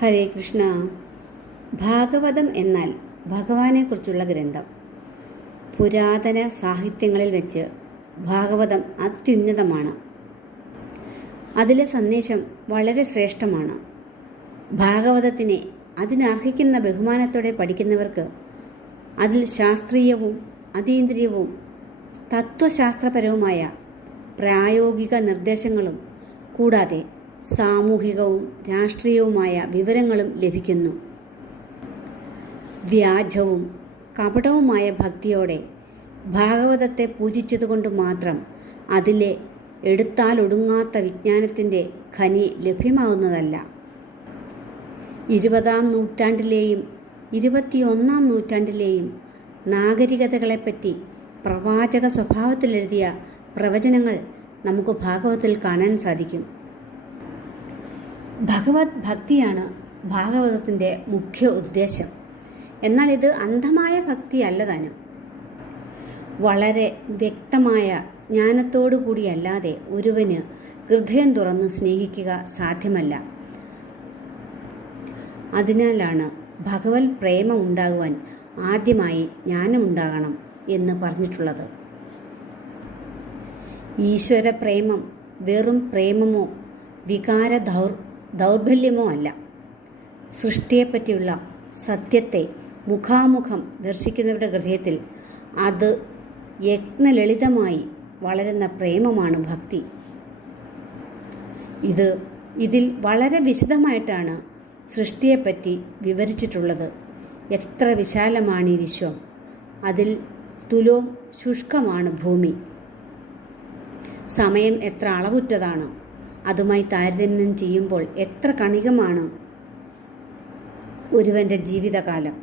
ഹരേ കൃഷ്ണ. ഭാഗവതം എന്നാൽ ഭഗവാനെക്കുറിച്ചുള്ള ഗ്രന്ഥം. പുരാതന സാഹിത്യങ്ങളിൽ വെച്ച് ഭാഗവതം അത്യുന്നതമാണ്. അതിലെ സന്ദേശം വളരെ ശ്രേഷ്ഠമാണ്. ഭാഗവതത്തിനെ അതിനർഹിക്കുന്ന ബഹുമാനത്തോടെ പഠിക്കുന്നവർക്ക് അതിൽ ശാസ്ത്രീയവും അതീന്ദ്രിയവും തത്വശാസ്ത്രപരവുമായ പ്രായോഗിക നിർദ്ദേശങ്ങളും കൂടാതെ സാമൂഹികവും രാഷ്ട്രീയവുമായ വിവരങ്ങളും ലഭിക്കുന്നു. വ്യാജവും കപടവുമായ ഭക്തിയോടെ ഭാഗവതത്തെ പൂജിച്ചതുകൊണ്ട് മാത്രം അതിലെ എടുത്താലൊടുങ്ങാത്ത വിജ്ഞാനത്തിൻ്റെ ഖനി ലഭ്യമാവുന്നതല്ല. 20-ാം നൂറ്റാണ്ടിലെയും 21-ാം നൂറ്റാണ്ടിലെയും നാഗരികതകളെപ്പറ്റി പ്രവാചക സ്വഭാവത്തിലെഴുതിയ പ്രവചനങ്ങൾ നമുക്ക് ഭാഗവതത്തിൽ കാണാൻ സാധിക്കും. ഭഗവത് ഭക്തിയാണ് ഭാഗവതത്തിൻ്റെ മുഖ്യ ഉദ്ദേശം. എന്നാൽ ഇത് അന്ധമായ ഭക്തിയല്ല താനും. വളരെ വ്യക്തമായ ജ്ഞാനത്തോടു കൂടിയല്ലാതെ ഒരുവന് ഹൃദയം തുറന്ന് സ്നേഹിക്കുക സാധ്യമല്ല. അതിനാലാണ് ഭഗവത് പ്രേമം ഉണ്ടാകുവാൻ ആദ്യമായി ജ്ഞാനമുണ്ടാകണം എന്ന് പറഞ്ഞിട്ടുള്ളത്. ഈശ്വര പ്രേമം വെറും പ്രേമമോ വികാര ദൗർബല്യമോ അല്ല. സൃഷ്ടിയെപ്പറ്റിയുള്ള സത്യത്തെ മുഖാമുഖം ദർശിക്കുന്നവരുടെ ഹൃദയത്തിൽ അത് യജ്ഞലളിതമായി വളരുന്ന പ്രേമമാണ് ഭക്തി. ഇതിൽ വളരെ വിശദമായിട്ടാണ് സൃഷ്ടിയെപ്പറ്റി വിവരിച്ചിട്ടുള്ളത്. എത്ര വിശാലമാണ് ഈ വിശ്വം, അതിൽ തുലോം ശുഷ്കമാണ് ഭൂമി. സമയം എത്ര അളവുറ്റതാണ്, അതുമായി താരതമ്യം ചെയ്യുമ്പോൾ എത്ര കണികമാണ് ഒരുവൻ്റെ ജീവിതകാലം.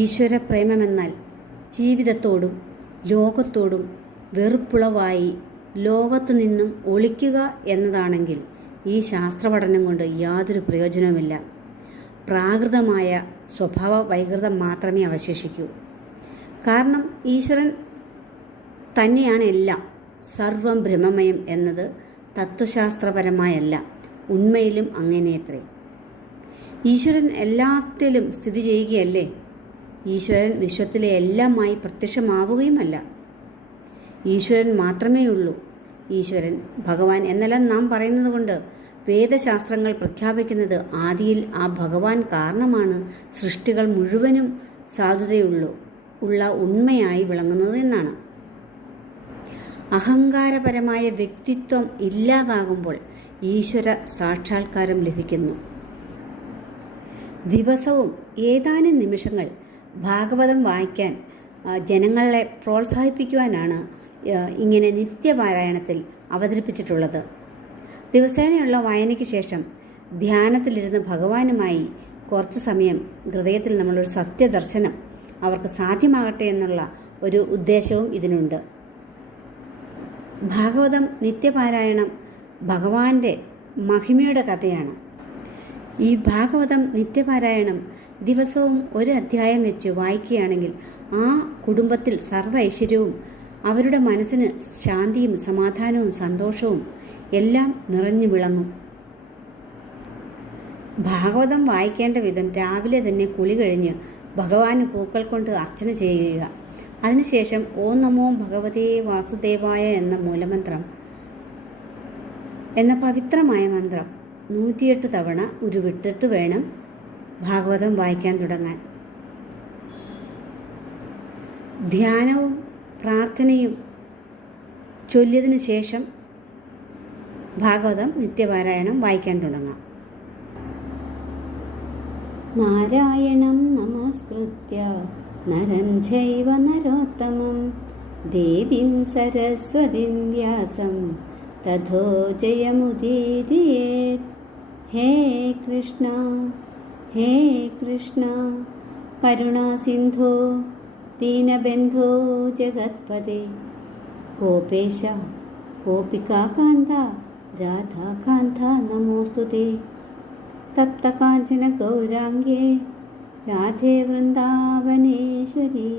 ഈശ്വര പ്രേമമെന്നാൽ ജീവിതത്തോടും ലോകത്തോടും വെറുപ്പുളവായി ലോകത്തു നിന്നും ഒളിക്കുക എന്നതാണെങ്കിൽ ഈ ശാസ്ത്രപഠനം കൊണ്ട് യാതൊരു പ്രയോജനവുമില്ല. പ്രാകൃതമായ സ്വഭാവ വൈകൃതം മാത്രമേ അവശേഷിക്കൂ. കാരണം ഈശ്വരൻ തന്നെയാണ് എല്ലാം. സർവം ബ്രഹ്മമയം എന്നത് തത്വശാസ്ത്രപരമായല്ല, ഉണ്മയിലും അങ്ങനെയത്രേ. ഈശ്വരൻ എല്ലാത്തിലും സ്ഥിതി ചെയ്യുകയല്ലേ. ഈശ്വരൻ വിശ്വത്തിലെ എല്ലാമായി പ്രത്യക്ഷമാവുകയുമല്ല. ഈശ്വരൻ മാത്രമേ ഉള്ളൂ. ഈശ്വരൻ ഭഗവാൻ എന്നെല്ലാം നാം പറയുന്നത് കൊണ്ട് വേദശാസ്ത്രങ്ങൾ പ്രഖ്യാപിക്കുന്നത് ആദിയിൽ ആ ഭഗവാൻ കാരണമാണ് സൃഷ്ടികൾ മുഴുവനും സാധുതയുള്ള ഉണ്മയായി വിളങ്ങുന്നത് എന്നാണ്. അഹങ്കാരപരമായ വ്യക്തിത്വം ഇല്ലാതാകുമ്പോൾ ഈശ്വര സാക്ഷാത്കാരം ലഭിക്കുന്നു. ദിവസവും ഏതാനും നിമിഷങ്ങൾ ഭാഗവതം വായിക്കാൻ ജനങ്ങളെ പ്രോത്സാഹിപ്പിക്കുവാനാണ് ഇങ്ങനെ നിത്യപാരായണത്തിൽ അവതരിപ്പിച്ചിട്ടുള്ളത്. ദിവസേനയുള്ള വായനയ്ക്ക് ശേഷം ധ്യാനത്തിലിരുന്ന് ഭഗവാനുമായി കുറച്ച് സമയം ഹൃദയത്തിൽ നമ്മളൊരു സത്യദർശനം അവർക്ക് സാധ്യമാകട്ടെ എന്നുള്ള ഒരു ഉദ്ദേശവും ഇതിനുണ്ട്. ഭാഗവതം നിത്യപാരായണം ഭഗവാന്റെ മഹിമയുടെ കഥയാണ്. ഈ ഭാഗവതം നിത്യപാരായണം ദിവസവും ഒരു അധ്യായം വെച്ച് വായിക്കുകയാണെങ്കിൽ ആ കുടുംബത്തിൽ സർവ്വ ഐശ്വര്യവും അവരുടെ മനസ്സിന് ശാന്തിയും സമാധാനവും സന്തോഷവും എല്ലാം നിറഞ്ഞു വിളങ്ങും. ഭാഗവതം വായിക്കേണ്ട വിധം രാവിലെ തന്നെ കുളി കഴിഞ്ഞ് ഭഗവാന് പൂക്കൾ കൊണ്ട് അർച്ചന ചെയ്യുക. അതിനുശേഷം ഓം നമോ ഭഗവതേ വാസുദേവായ എന്ന മൂലമന്ത്രം എന്ന പവിത്രമായ മന്ത്രം 108 തവണ ഉരുവിട്ടിട്ട് വേണം ഭാഗവതം വായിക്കാൻ തുടങ്ങാൻ. ധ്യാനവും പ്രാർത്ഥനയും ചൊല്ലിയതിനു ശേഷം ഭാഗവതം നിത്യപാരായണം വായിക്കാൻ തുടങ്ങാം. നാരായണം നമസ്കൃത്യ നരം ചൈവ നരോത്തമം ദേവീം സരസ്വതീം വ്യാസം തഥോ ജയമുദീരയേത്. ഹേ കൃഷ്ണ ഹേ കൃഷ്ണ കരുണാസിന്ധോ ദീനബന്ധോ ജഗത്പദേ ഗോപേശ ഗോപികാകാന്ത രാധാകാന്ത നമോസ്തുതേ. തപ്തകാഞ്ചന ഗൗരാംഗേ രാധേ വൃന്ദാവനേശ്വരി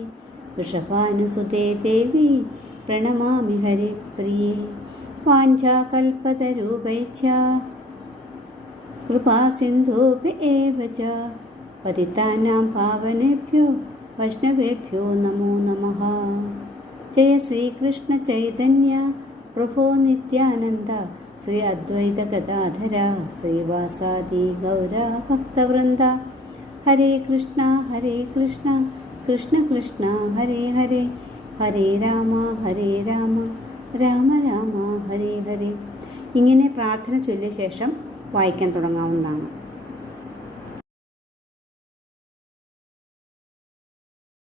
വൃഷഭാനുസുതേ ദേവി പ്രണമാമി ഹരിപ്രിയേ. വാഞ്ചാകൽപതരൂപൈച്ഛ കൃപാസിന്ധൂഭ്യ ഏവ ച പതിതാനാം പാവനേഭ്യോ വൈഷ്ണവേഭ്യോ നമോ നമഃ. ജയ ശ്രീകൃഷ്ണ ചൈതന്യ പ്രഭോ നിത്യാനന്ദ ശ്രീ അദ്വൈത ഗദാധര ശ്രീവാസാദി ഗൗര ഭക്തവൃന്ദ. ഹരേ കൃഷ്ണ കൃഷ്ണ കൃഷ്ണ ഹരേ ഹരേ, ഹരേ രാമ രാമ രാമ ഹരേ ഹരേ. ഇങ്ങനെ പ്രാർത്ഥന ചൊല്ലിയ ശേഷം വായിക്കാൻ തുടങ്ങാവുന്നതാണ്.